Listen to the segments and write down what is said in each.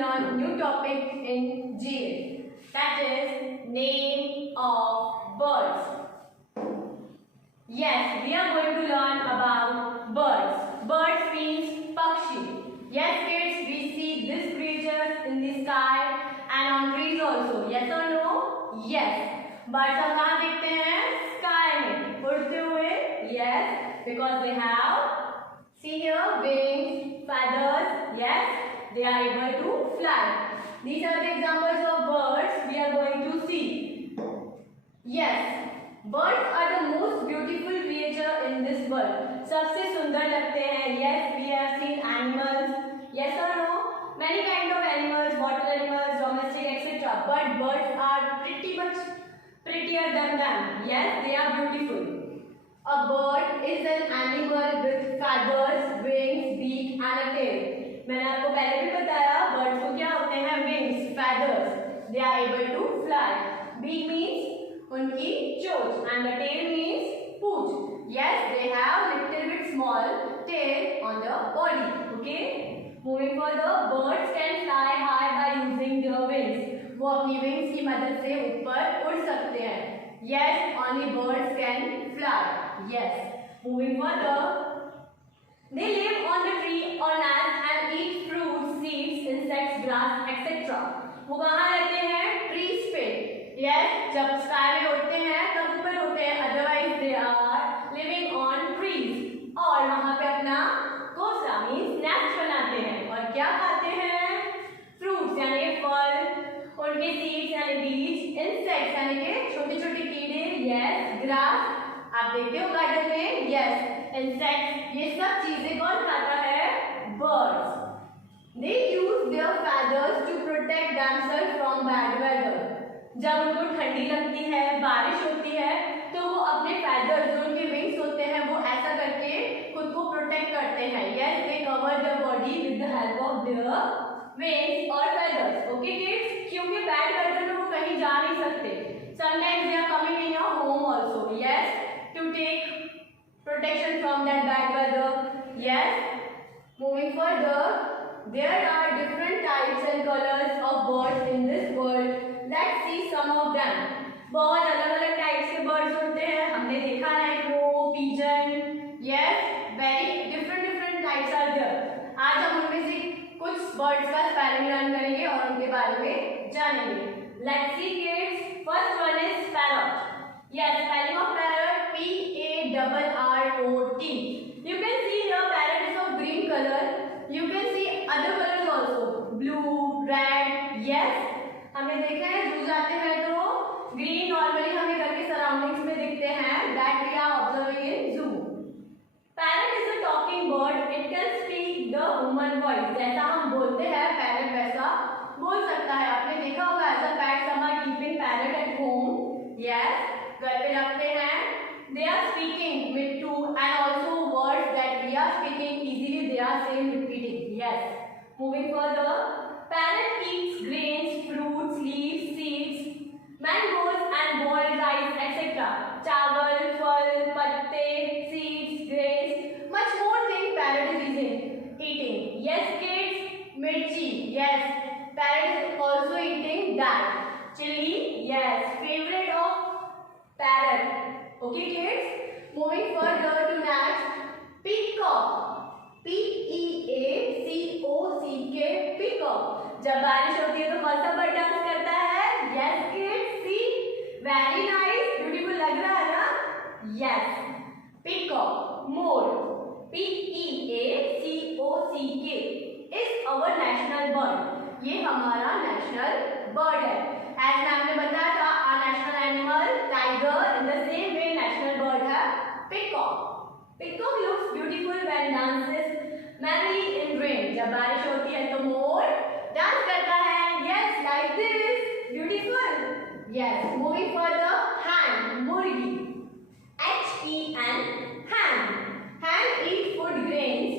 learn new topic in GA, that is name of birds. Yes, we are going to learn about birds. Birds means pakshi. Yes kids, we see these creatures in the sky and on trees also. Yes or no? Yes. Birds हम कहाँ देखते हैं? Sky में उड़ते हुए. Yes, because they have, see here, wings, feathers. Yes, they are able to fly. These are the examples of birds we are going to see. Yes, birds are the most beautiful creature in this world. सबसे सुंदर लगते हैं. Yes, we have seen animals. Yes or no? Many kind of animals, water animals, domestic, etc. But birds are pretty much prettier than them. Yes, they are beautiful. A bird is an animal with feathers, wings, beak and a tail. मैंने आपको पहले भी बताया birds को क्या होते हैं? Wings, feathers. They are able to fly. Beak means उनकी चोंच and the tail means Poonch. Yes, they have little bit small tail on the body. Okay. Moving further, birds can fly high by using their wings. वो अपनी wings की मदद से ऊपर उड़ सकते हैं. Yes, only birds can fly. Yes. Moving further, they live on the tree or nest and eat fruits, seeds, insects, grass, etc. वो कहाँ रहते हैं? Trees पे. Yes, जब sky में उड़ते हैं तब ऊपर उड़ते हैं. Otherwise they are living on trees. और वहाँ पे अपना घोंसला मीन्स नेस्ट बनाते हैं. और क्या खाते हैं? फ्रूट्स यानी फल, उनके सीड्स यानी बीज, इंसेक्ट्स यानी के छोटे छोटे कीड़े. यस, ग्रास आप देखते हो गार्डन में. Yes, insects. ये सब चीजें कौन खाता है? Birds. They use their feathers to protect themself from bad weather. जब उनको ठंडी लगती है, बारिश होती है, तो वो अपने फेदर्स जो उनके विंग्स होते हैं वो ऐसा करके खुद को प्रोटेक्ट करते हैं. Yes, they cover their body with the help of their wings or feathers. Okay kids, क्योंकि बैड वेदर में वो कहीं जा नहीं सकते. Sometimes they are coming in your home also. Yes, to take protection from that bad weather. Yes. Moving further, there are different types and colors of birds in this world. Let's see some of them. बहुत अलग अलग types के birds होते हैं. हमने देखा है crow, pigeon. Yes, very different types are there. आज हम उनमें से कुछ बर्ड्स का स्पेलिंग लर्न करेंगे और उनके बारे में जानेंगे. Let's see kids. First one is parrot. Yes, spelling of parrot P-A-R-R-O-T. You can see here parrot is of green color. You can see other colors also. Blue, red. Yes, हमने देखा है जू जाते हैं तो ग्रीन नॉर्मली हमें घर के सराउंडिंग्स में दिखते हैं. That we are observing in zoo. Parrot is a talking bird. It can speak the human voice. जैसा हम बोलते हैं parrot वैसा बोल सकता है. आपने देखा होगा as a pet some are keeping parrot at home. Yes, घर पे रखते हैं. They are speaking with two and also words that we are speaking easily. They are same repeating. Yes. Moving further, parrot eats grains, fruits, leaves, seeds, mangoes and boiled rice, etc. चावल, फल, पत्ते, seeds, grains, much more thing parrot is eating. Yes kids, mirchi. Yes, parrot is also eating that. Chili. Yes, favorite of parrot. Okay kids, moving further to next, peacock. P-E-A-C-O-C-K, peacock. जब बारिश होती है तो कौन सा bird dance करता है? Yes kids, see, very nice, beautiful लग रहा है ना? Yes, peacock. More. P-E-A-C-O-C-K is our national bird. ये हमारा नेशनल बर्ड है. As मैम ने बताया था, our national animal tiger. In the same way, national bird है peacock. Peacock looks beautiful when dances merrily in rain. जब बारिश होती है तो मोर डांस करता है. Yes, like this. Beautiful. Yes. Moving further, hen, मुर्गी. H-E-N, hen. Hen eat food grains.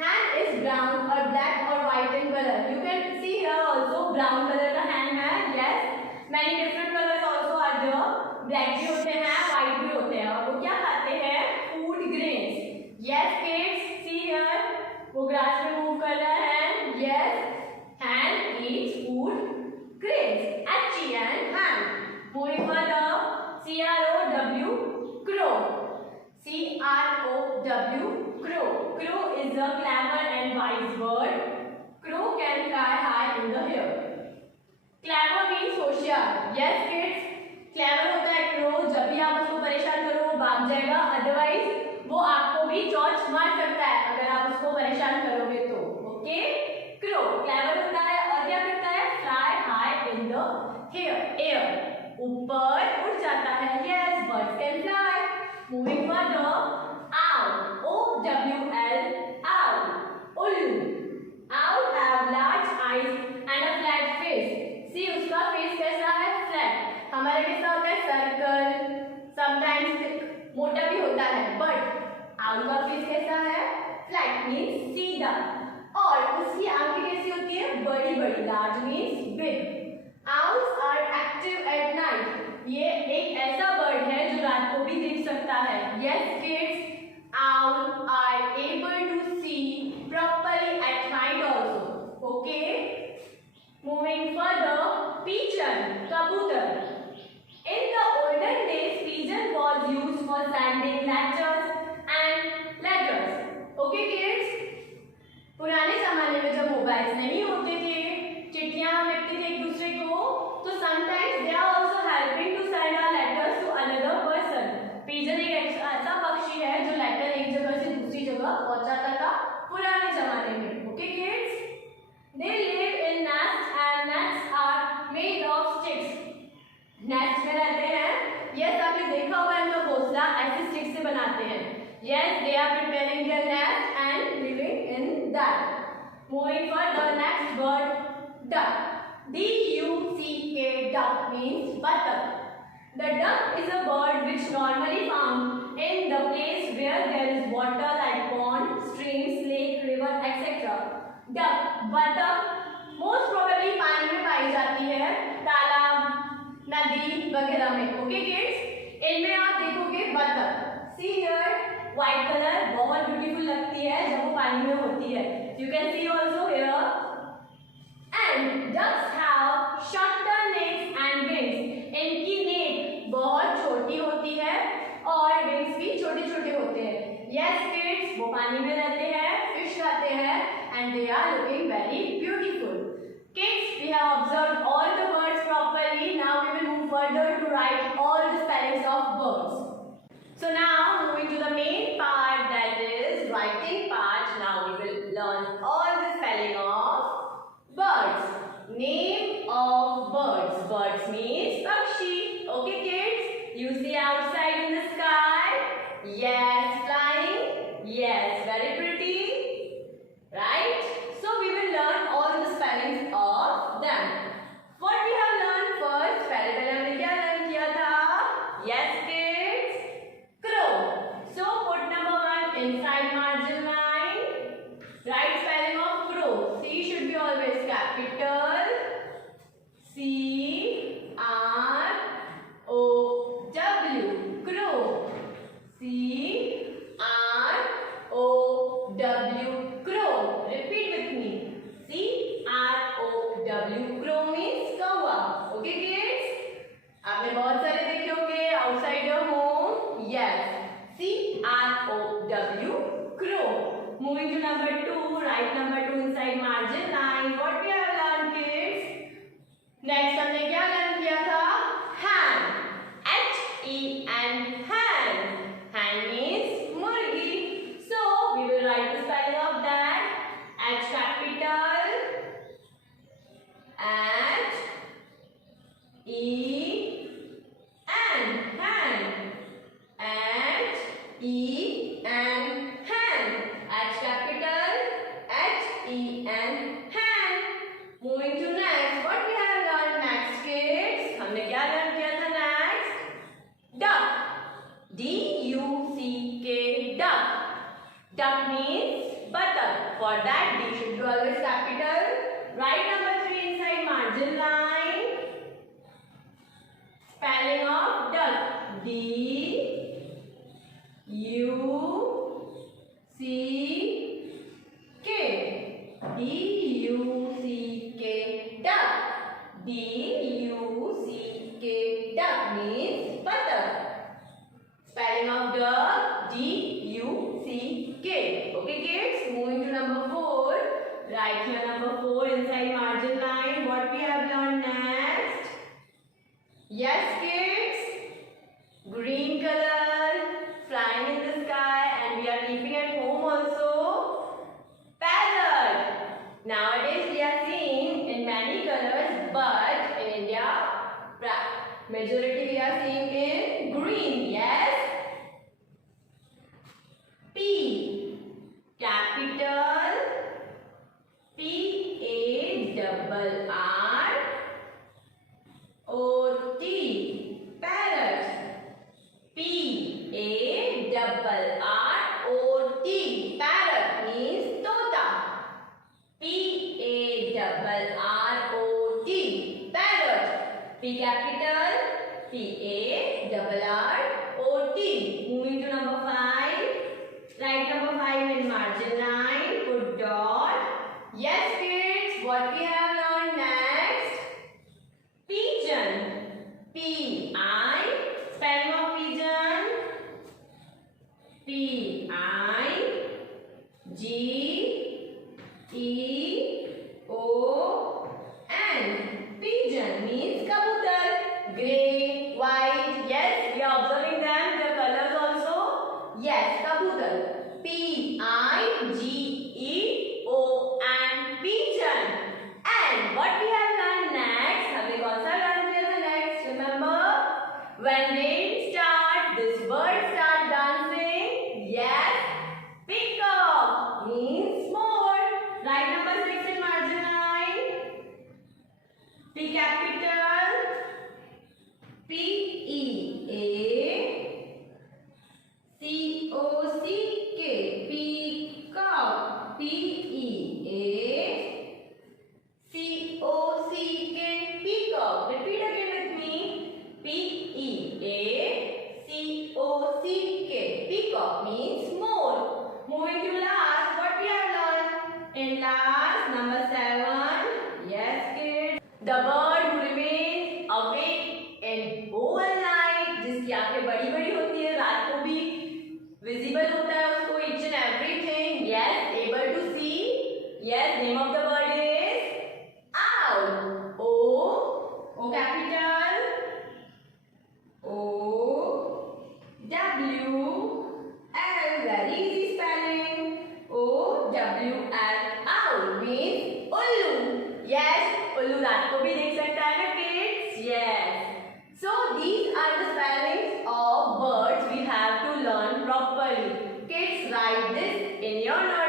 Hen is brown or black or white in color. You can see here also brown color का hen है. Yes. Many different colors also are there. Black भी होते हैं, white भी होते हैं. और वो क्या खाते हैं? Food grains. Yes kids, see here. वो ग्रास में मूव कर रहा है. Yes, hand eats food grains. H-E-N, hen. Moving further, C-R-O-W, crow. C-R-O-W, crow. Crow is a clever and wise bird. Crow can fly high in the air. Clever means होशियार. Yes kids, clever होता है crow. जब भी आप उसको परेशान करो वो भाग जाएगा. Otherwise वो आपको भी चोंच मार सकता है अगर आप उसको परेशान करोगे तो. ओके, crow clever होता है और क्या करता है? Fly high in the air. ऊपर उड़ जाता है. Yes, birds can fly. Moving further, owl. O-W-L, owl. Ullu. Owl have large eyes and a flat face. See, उसका face कैसा है? Flat. हमारे कैसा होता है? Circle. Sometimes मोटा भी होता है. But owl का face कैसा है? Flat means सीधा. और उसकी आंखें कैसी होती है? बड़ी बड़ी. Large means big. Owls are active at night. ये एक ऐसा बर्ड है जो रात को भी दिख सकता है. Yes kids, owls are able to see properly at night also. Okay. Moving further, pigeon, kabutar. In the olden days, pigeon was used for sending letters and letters. Okay kids. पुराने जमाने में जब मोबाइल्स नहीं होते थे, चिट्ठियां हम लिखते थे एक दूसरे को, तो sometimes they are also helping to send our letters to another person. Pigeon एक ऐसा पक्षी है जो लेटर एक जगह से दूसरी जगह पहुंचाता था पुराने जमाने में. Okay kids? They live in nests and nests are made of sticks. Nest में रहते हैं. Yes, आपने देखा होगा इनका घोंसला ऐसे स्टिक से बनाते हैं. Yes, they are preparing their nest and living in that. Moving further, next word, duck. D-U-C-K, duck means buttock. The duck is a bird which normally found in the place where there is water like pond, streams, lake, river, etc. Duck, buttock, most probably पानी में पाई जाती है, तालाब, नदी वगैरह में. Okay kids? इनमें आप देखोगे बतख. See here, white color बहुत beautiful लगती है जब वो पानी में होती है. You can see also here. And ducks have shorter necks and wings. इनकी neck बहुत छोटी होती है और wings भी छोटे छोटे होते हैं. Yes kids, वो पानी में रहते हैं, fish खाते हैं and they are looking very beautiful. Kids, we have observed all the birds properly. Now we will move further to write all the spellings of birds. So now moving to the main part, that is writing part. Now we will learn all the spelling of birds. Name of birds. Birds means pakshi. Okay kids, you see outside in the sky. Yes, flying. Yes, very pretty. Right? So we will learn all the spellings of them. What we have learned first? पहले हमने क्या learn किया था? Yes kids, crow. So put number 1 inside margin line. Write spelling of crow. C should be always capital. C R O W, crow. C R O W, crow. Repeat with me. C R O W, crow means कौवा. Okay kids? आपने बहुत सारे देखे होंगे outside your home. Yes. C R O W, crow. Moving to number 2. Write number 2 inside margin line. What we have learned kids? Next हमने क्या learn किया था? Hen. H-E-N, hen. Hen means मुर्गी. So we will write the spelling of that. H capital, H E N, hen. H E N, hen. H capital, H E N, hen. Moving to next. What we have learned next kids? हमने क्या learn किया था next? Duck. D-U-C-K, duck. Duck means buttock. For that, D should be always capital. Write number 3 inside margin line. Spelling of duck. D-U-C-K. D-U-C-K, D-U-C-K. Duck means buttock. Spelling of duck, D-U-C-K. Okay kids, moving to number 4. Write here number 4 inside margin line. What we have learned next? Yes kids, green color, flying in the sky, and we are keeping at home also. Parrot. Nowadays we are seeing in many colors, but in India, majority we are seeing in green. Yes. P. Capital. P-A-R-R-O-T. Parrot. P-A-R-R-O-T. Parrot means tota. P-A-R-R-O-T. Parrot. P capital. P-A-R-R-O-T. Moving to number 5. Write number 5 in margin line. Put dot. Yes kids, what we have learned next? Pigeon. P-I. Spelling of pigeon. P-I-G-E-O-N. Pigeon means kabutar. Grey, white. Yes, we are observing them. The colors also. Yes, kabutar. P-I-G-E-O-N. Pigeon. And what we have learned next? Have also learned the next. Remember, when rain starts, this bird start dancing. Yes, peacock means more. Write number 6 in margin line. P capital. P-E-A-C-O-C-K. Peacock. P-E-A-C-O-C-K. Peacock. Repeat again with me. P-E-A-C-O-C-K. Peacock means more. Moving to last, what we have learned? In last, number 7. Yes kids. The bird who remains awake in whole night, जिसकी आंखें बड़ी बड़ी होती है, रात को भी visible होता है उसको each and everything. Yes, able to see. Yes, name of the bird is owl. O capital. O-W-L. Very easy spelling. O-W-L. Owl means ullu. Yes, ullu रात को भी देख सकता है ना kids? Yes. So these are the spellings of birds we have to learn properly. Kids, write this in your notebook.